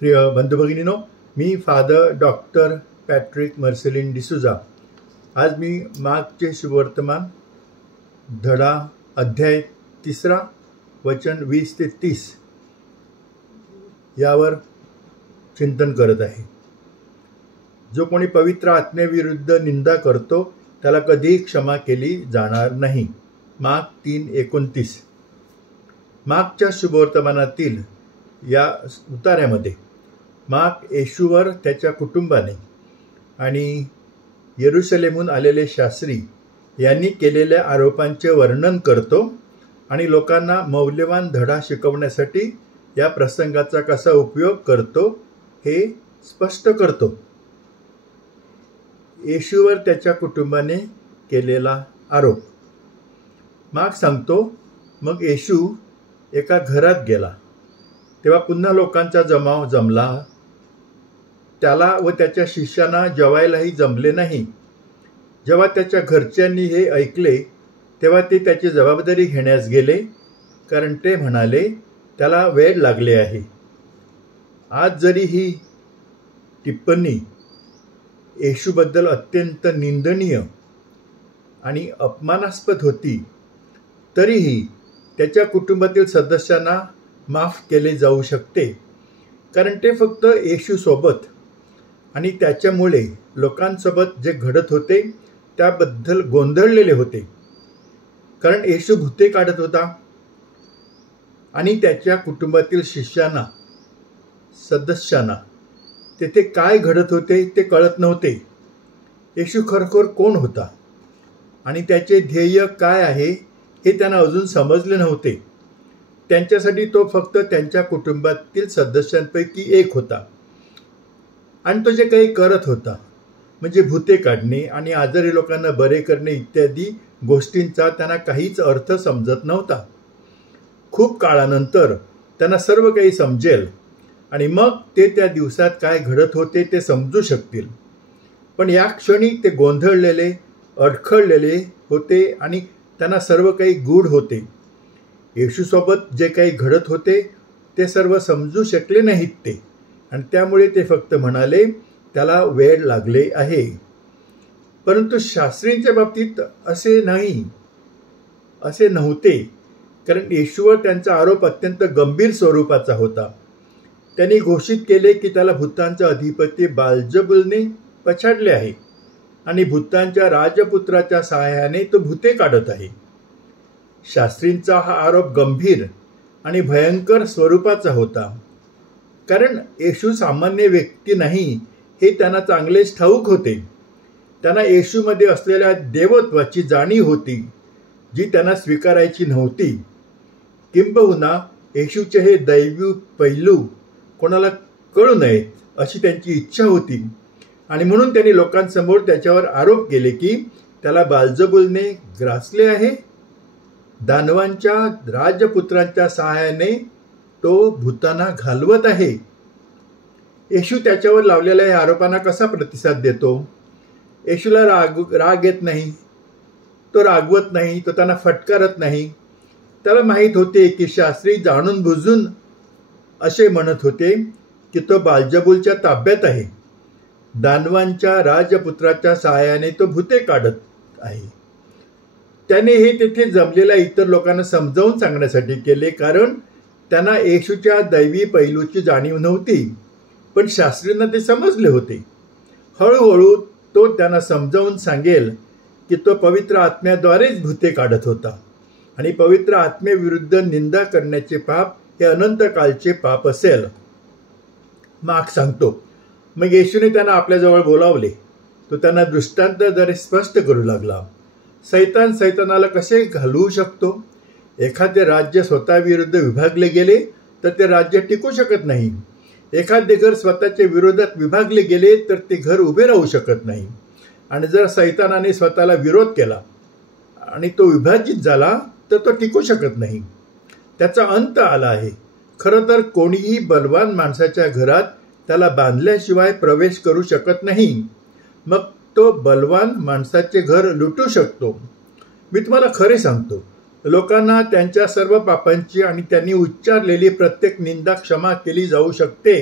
प्रिय बंधुभगिनीनो, मी father doctor Patrick Marcelin D'Souza. आज मी मार्कचे शुभवर्तमान धडा अध्याय 3 वचन 20 ते 30 यावर चिंतन करत आहे। जो कोणी पवित्र आत्म्याविरुद्ध निंदा करतो त्याला कधीही क्षमा केली जाणार नाही। मार्क 3:29। मार्कच्या शुभवर्तमानातील या उतार्यामध्ये मार्क येशूवर त्याच्या कुटुंबाने आणि येरुशलेमहून आलेले शास्त्री यांनी केलेल्या आरोपांचे वर्णन करतो आणि लोकांना मौल्यवान धडा शिकवण्यासाठी या प्रसंगाचा कसा उपयोग करतो हे स्पष्ट करतो। येशूवर त्याच्या कुटुंबाने केलेला आरोप। मार्क सांगतो, मग येशू एका घरात गेला तेव्हा पुन्हा लोकांचा जमाव जमला। त्याला व त्याच्या शिष्यांना जेवायलाही जमले नाही। जेव्हा त्याच्या घरच्यांनी हे ऐकले तेव्हा ते त्याची जबाबदारी घेण्यास गेले, कारण ते म्हणाले त्याला वेड लागले आहे। आज जरी ही टिप्पणी येशूबद्दल अत्यंत निंदनीय आणि अपमानास्पद होती, तरीही त्याच्या कुटुंबातील सदस्यांना माफ केले जाऊ शकते, कारण ते फक्त येशूसोबत आणि त्याच्यामुळे लोकांसोबत जे घडत होते त्याबद्दल गोंधळलेले होते। कारण येशू भूते काढत होता आणि त्याच्या कुटुंबातील शिष्यांना सदस्यांना तेथे काय घडत होते ते कळत नव्हते। येशू खरोखर कोण होता आणि त्याचे ध्येय काय आहे हे त्यांना अजून समजले नव्हते। त्यांच्यासाठी तो फक्त त्यांच्या कुटुंबातील सदस्यांपैकी एक होता आणि तो जे काही करत होता म्हणजे भूते काढणे आणि आजारी लोकांना बरे करणे इत्यादी गोष्टींचा त्यांना काहीच अर्थ समजत नव्हता। खूप काळानंतर त्यांना सर्व काही समजेल आणि मग ते त्या दिवसात काय घडत होते ते समजू शकतील, पण या क्षणी ते गोंधळलेले अडखळलेले होते आणि त्यांना सर्व काही गूढ होते। येशूसोबत जे काही घडत होते ते सर्व समजू शकले नाहीत ते, आणि त्यामुळे ते फक्त म्हणाले त्याला वेड लागले आहे। परंतु शास्त्रींच्या बाबतीत असे नव्हते, कारण येशूवर त्यांचा आरोप अत्यंत गंभीर स्वरूपाचा होता। त्यांनी घोषित केले की त्याला भूतांचा अधिपती बालजबूलने पछाडले आहे आणि भूतांच्या राजपुत्राच्या सहाय्याने तो भूते काढत आहे। शास्त्रींचा हा आरोप गंभीर आणि भयंकर स्वरूपाचा होता, कारण येशू सामान्य व्यक्ती नाही हे त्यांना चांगलेच ठाऊक होते। त्यांना येशूमध्ये असलेल्या देवत्वाची जाणीव होती जी त्यांना स्वीकारायची नव्हती। किंबहुना येशूचे हे दैवी पैलू कोणाला कळू नयेत अशी त्यांची इच्छा होती, आणि म्हणून त्यांनी लोकांसमोर त्याच्यावर आरोप केले की त्याला बालजबूलने ग्रासले आहे। दानवांच्या राजपुत्रांच्या सहाय्याने तो भूतांना घालवत आहे। येशू त्याच्यावर लावलेल्या या आरोपांना कसा प्रतिसाद देतो? येशूला राग येत नाही, तो रागवत नाही, तो त्यांना फटकारत नाही। त्याला माहीत होते की शास्त्री जाणून बुजून असे म्हणत होते की तो बालजबूलच्या ताब्यात आहे। दानवांच्या राजपुत्राच्या सहाय्याने तो भूते काढत आहे। त्याने हे तेथे जमलेल्या इतर लोकांना समजावून सांगण्यासाठी केले, कारण त्यांना येशूच्या दैवी पैलूची जाणीव नव्हती, पण शास्त्रींना ते समजले होते। हळूहळू तो त्यांना समजावून सांगेल की तो पवित्र आत्म्याद्वारेच भूते काढत होता आणि पवित्र आत्म्याविरुद्ध निंदा करण्याचे पाप हे अनंत काळचे पाप असेल। मार्क सांगतो, मग येशूने त्यांना आपल्याजवळ बोलावले। तो त्यांना दृष्टांताद्वारे स्पष्ट करू लागला। सैतान सैतानाला कसे घालवू शकतो? एखादे राज्य स्वतःविरुद्ध विभागले गेले तर ते राज्य टिकू शकत नाही। एखादे घर स्वतःच्या विरोधात विभागले गेले तर ते घर उभे राहू शकत नाही। आणि जर सैतानाने स्वतःला विरोध केला आणि तो विभाजित झाला तर तो टिकू शकत नाही, त्याचा अंत आला आहे। खरं तर कोणीही बलवान माणसाच्या घरात त्याला बांधल्याशिवाय प्रवेश करू शकत नाही, मग तो बलवान माणसाचे घर लुटू शकतो। मी तुम्हाला खरे सांगतो, लोकांना त्यांच्या सर्व पापांची आणि त्यांनी उच्चारलेली प्रत्येक निंदा क्षमा केली जाऊ शकते,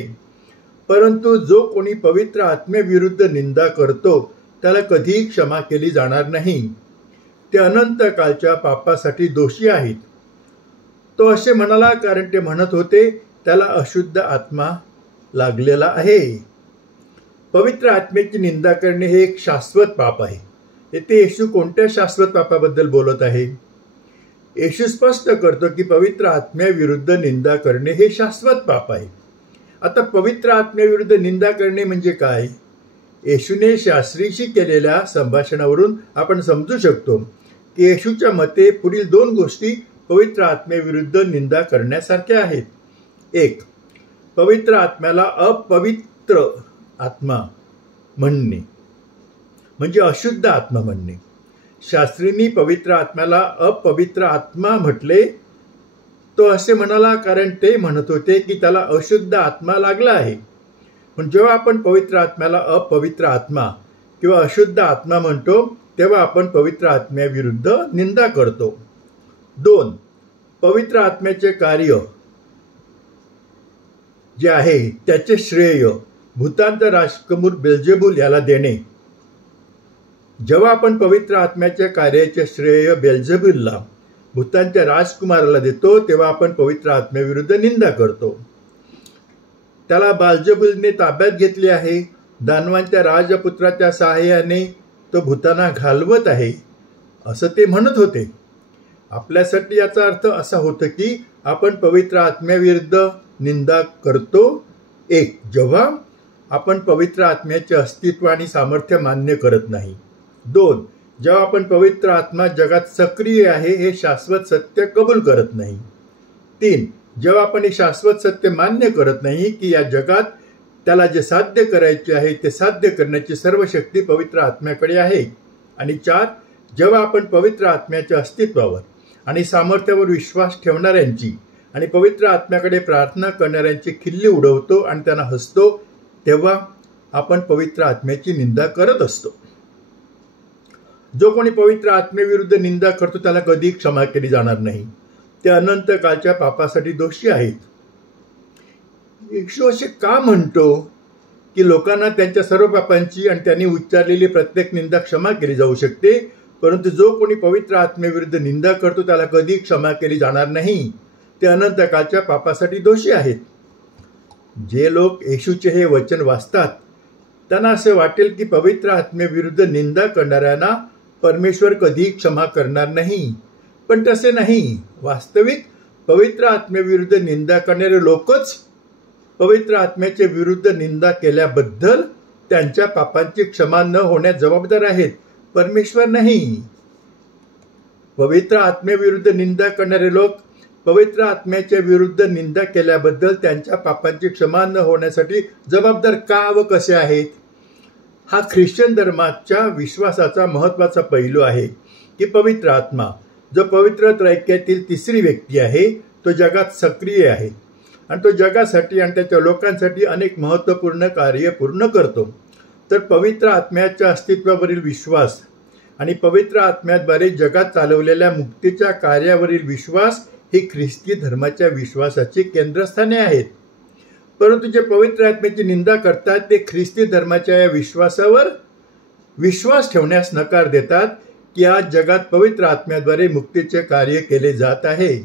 परंतु जो कोणी पवित्र आत्म्याविरुद्ध निंदा करतो त्याला कधीही क्षमा केली जाणार नाही. ते अनंत काळच्या पापासाठी दोषी आहेत. तो असे म्हणाला कारण ते म्हणत होते त्याला अशुद्ध आत्मा लागलेला आहे. पवित्र आत्म्याची निंदा करणे हे एक शाश्वत पाप आहे. येथे येशू कोणत्या शाश्वत पापाबद्दल बोलत आहे? येशू स्पष्ट करतो की पवित्र आत्म्याविरुद्ध निंदा करणे हे शाश्वत पाप आहे. आता पवित्र आत्म्याविरुद्ध निंदा करणे म्हणजे काय? येशूने शास्त्रीशी केलेल्या संभाषणावरून आपण समजू शकतो की येशूच्या मते पुढील 2 गोष्टी पवित्र आत्म्याविरुद्ध निंदा करण्यासारख्या आहेत. 1. पवित्र आत्म्याला अपवित्र आत्मा म्हणणे म्हणजे अशुद्ध आत्मा म्हणणे. शास्त्रींनी पवित्र आत्म्याला अपवित्र आत्मा म्हटले. तो असे म्हणाला कारण ते म्हणत होते की त्याला अशुद्ध आत्मा लागला आहे. पण जेव्हा आपण पवित्र आत्म्याला अपवित्र आत्मा किंवा अशुद्ध आत्मा म्हणतो तेव्हा आपण पवित्र आत्म्याविरुद्ध निंदा करतो. 2. पवित्र आत्म्याचे कार्य जे आहे त्याचे श्रेय भूतांचा राजकुमार बेल्जेबूल याला देणे. जेव्हा आपण पवित्र आत्म्याच्या कार्याचे श्रेय बेल्जेबूलला भूतांच्या राजकुमाराला देतो तेव्हा आपण पवित्र आत्म्याविरुद्ध निंदा करतो. त्याला बेल्जेबूलने ताब्यात घेतले आहे. दानवांच्या राजपुत्राच्या सहाय्याने तो भूतांना घालवत आहे असं ते म्हणत होते. आपल्यासाठी याचा अर्थ असा होतो की आपण पवित्र आत्म्याविरुद्ध निंदा करतो. 1. जेव्हा आपण पवित्र आत्म्याचे अस्तित्व आणि सामर्थ्य मान्य करत नाही. 2. जेव्हा आपण पवित्र आत्मा जगात सक्रिय आहे हे शाश्वत सत्य कबूल करत नाही. 3. जेव्हा आपण हे शाश्वत सत्य मान्य करत नाही की या जगात त्याला जे साध्य करायचे आहे ते साध्य करण्याची सर्व शक्ती पवित्र आत्म्याकडे आहे. आणि 4. जेव्हा आपण पवित्र आत्म्याच्या अस्तित्वावर आणि सामर्थ्यावर विश्वास ठेवणाऱ्यांची आणि पवित्र आत्म्याकडे प्रार्थना करणाऱ्यांची खिल्ली उडवतो आणि त्यांना हसतो तेव्हा आपण पवित्र आत्म्याची निंदा करत असतो. जो कोणी पवित्र आत्म्याविरुद्ध निंदा करतो त्याला कधी क्षमा केली जाणार नाही. ते अनंत काळच्या पापासाठी दोषी आहेत. येशू असे का म्हणतो की लोकांना त्यांच्या सर्व पापांची आणि त्यांनी उच्चारलेली प्रत्येक निंदा क्षमा केली जाऊ शकते, परंतु जो कोणी पवित्र आत्म्याविरुद्ध निंदा करतो त्याला कधी क्षमा केली जाणार नाही. ते अनंत काळच्या पापासाठी दोषी आहेत. जे लोक येशूचे हे वचन वाचतात त्यांना असे वाटेल की पवित्र आत्म्याविरुद्ध निंदा करणाऱ्यांना परमेश्वर कधी क्षमा करणार नाही. पण तसे नाही. वास्तविक पवित्र आत्म्याविरुद्ध निंदा करणारे लोकच पवित्र आत्म्याच्या विरुद्ध निंदा केल्याबद्दल त्यांच्या पापांची क्षमा न होण्यास जबाबदार आहेत, परमेश्वर नाही. पवित्र आत्म्याविरुद्ध निंदा करणारे लोक पवित्र आत्म्याच्या विरुद्ध निंदा केल्याबद्दल त्यांच्या पापांची क्षमा न होण्यासाठी जबाबदार का व कसे आहेत? हा ख्रिश्चन धर्माच्या विश्वासाचा महत्त्वाचा पैलू आहे की पवित्र आत्मा जो पवित्र त्रैक्यातील तिसरी व्यक्ती आहे तो जगात सक्रिय आहे आणि तो जगासाठी आणि त्याच्या लोकांसाठी अनेक महत्त्वपूर्ण कार्य पूर्ण करतो. तर पवित्र आत्म्याच्या अस्तित्वावरील विश्वास आणि पवित्र आत्म्याद्वारे जगात चालवलेल्या मुक्तीच्या कार्यावरील विश्वास ही ख्रिस्ती धर्माच्या विश्वासाची केंद्रस्थाने आहेत. परंतु जे पवित्र आत्म्याची निंदा करतात ते ख्रिस्ती धर्माच्या या विश्वासावर विश्वास ठेवण्यास नकार देतात की आज जगात पवित्र आत्म्याद्वारे मुक्तीचे कार्य केले जात आहे.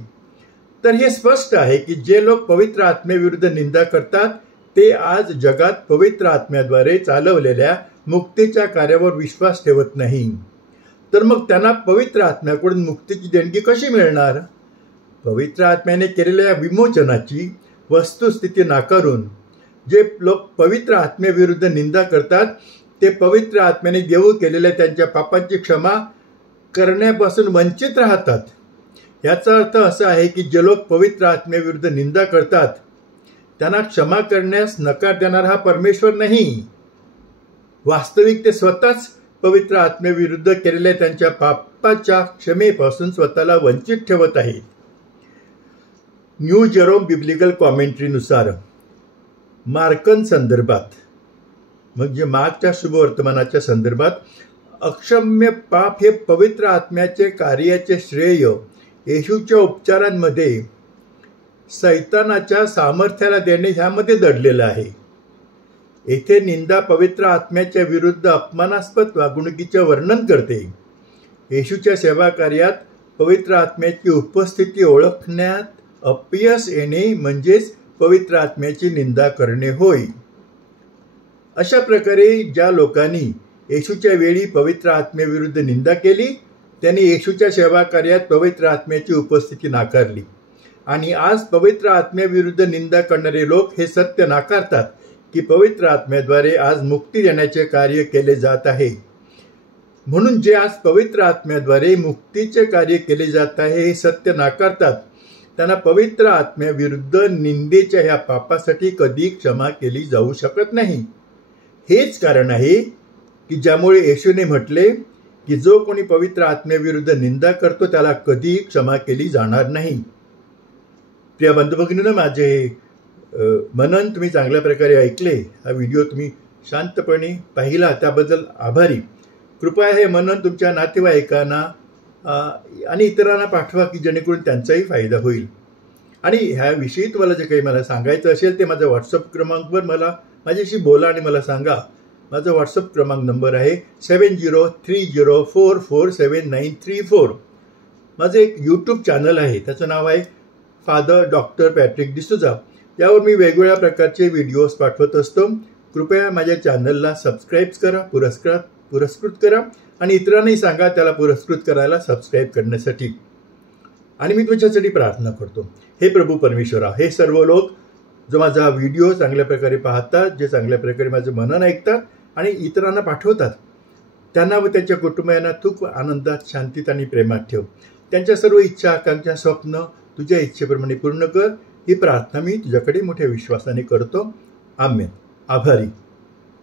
तर हे स्पष्ट आहे की जे लोक पवित्र आत्म्याविरुद्ध निंदा करतात ते आज जगात पवित्र आत्म्याद्वारे चालवलेल्या मुक्तीच्या कार्यावर विश्वास ठेवत नाही. तर मग त्यांना पवित्र आत्म्याकडून मुक्तीची देणगी कशी मिळणार? पवित्र आत्म्याने केलेल्या विमोचनाची वस्तुस्थिती नाकारून जे लोक पवित्र आत्म्याविरुद्ध निंदा करतात ते पवित्र आत्म्याने देऊ केलेल्या त्यांच्या पापांची क्षमा करण्यापासून वंचित राहतात. याचा अर्थ असा आहे की जे लोक पवित्र आत्म्याविरुद्ध निंदा करतात त्यांना क्षमा करण्यास नकार देणारा हा परमेश्वर नाही. वास्तविक ते स्वतःच पवित्र आत्म्याविरुद्ध केलेल्या त्यांच्या पापाच्या क्षमेपासून स्वतःला वंचित ठेवत आहेत. न्यू जेरोम बिब्लिकल कॉमेंट्रीनुसार मार्कन संदर्भात म्हणजे मार्कच्या शुभवर्तमानाच्या संदर्भात अक्षम्य पाप हे पवित्र आत्म्याचे कार्याचे श्रेय येशूच्या उपचारांमध्ये सैतानाच्या सामर्थ्याला देणे ह्यामध्ये दडलेलं आहे. येथे निंदा पवित्र आत्म्याच्या विरुद्ध अपमानास्पद वागणुकीचे वर्णन करते. येशूच्या सेवा कार्यात पवित्र आत्म्याची उपस्थिती ओळखण्यात अपयश येणे म्हणजेच पवित्र आत्म्याची निंदा करणे होय. अशा प्रकारे ज्या लोकांनी येशूच्या वेळी पवित्र आत्म्याविरुद्ध निंदा केली त्यांनी येशूच्या सेवा कार्यात पवित्र आत्म्याची उपस्थिती नाकारली. आणि आज पवित्र आत्म्याविरुद्ध निंदा करणारे लोक हे सत्य नाकारतात की पवित्र आत्म्याद्वारे आज मुक्ती देण्याचे कार्य केले जात आहे. म्हणून जे आज पवित्र आत्म्याद्वारे मुक्तीचे कार्य केले जात आहे हे सत्य नाकारतात त्यांना पवित्र आत्म्याविरुद्ध निंदेच्या ह्या पापासाठी कधी क्षमा केली जाऊ शकत नाही. हेच कारण आहे की ज्यामुळे येशूने म्हटले की जो कोणी पवित्र आत्म्याविरुद्ध निंदा करतो त्याला कधी क्षमा केली जाणार नाही. प्रिय बंधुभगिनींनो, माझे मनन तुम्ही चांगल्या प्रकारे ऐकले. हा व्हिडिओ तुम्ही शांतपणे पाहिला त्याबद्दल आभारी. कृपया हे मनन तुमच्या नातेवाईकांना आणि इतरांना पाठवा की जेणेकरून त्यांचाही फायदा होईल. आणि ह्याविषयी तुम्हाला जे काही मला सांगायचं असेल ते माझ्या व्हॉट्सअप क्रमांकवर माझ्याशी बोला आणि मला सांगा. माझा व्हॉट्सअप क्रमांक नंबर आहे 7030447934. माझं एक यूट्यूब चॅनल आहे, त्याचं नाव आहे फादर डॉक्टर पॅट्रिक डिसूजा. यावर मी वेगवेगळ्या प्रकारचे व्हिडिओज पाठवत असतो. कृपया माझ्या चॅनलला सबस्क्राईब करा, पुरस्कृत करा आणि इतरांनाही सांगा त्याला पुरस्कृत करायला सबस्क्राईब करण्यासाठी. आणि मी तुमच्यासाठी प्रार्थना करतो. हे प्रभू परमेश्वरा, हे सर्व लोक जो माझा व्हिडिओ चांगल्या प्रकारे पाहतात, जे चांगल्या प्रकारे माझं मनन ऐकतात आणि इतरांना पाठवतात, त्यांना व त्यांच्या कुटुंबियांना खूप आनंदात, शांतीत आणि प्रेमात ठेव. त्यांच्या सर्व इच्छा, आकांक्षा, स्वप्न तुझ्या इच्छेप्रमाणे पूर्ण कर. ही प्रार्थना मी तुझ्याकडे मोठ्या विश्वासाने करतो. आमेन. आभारी.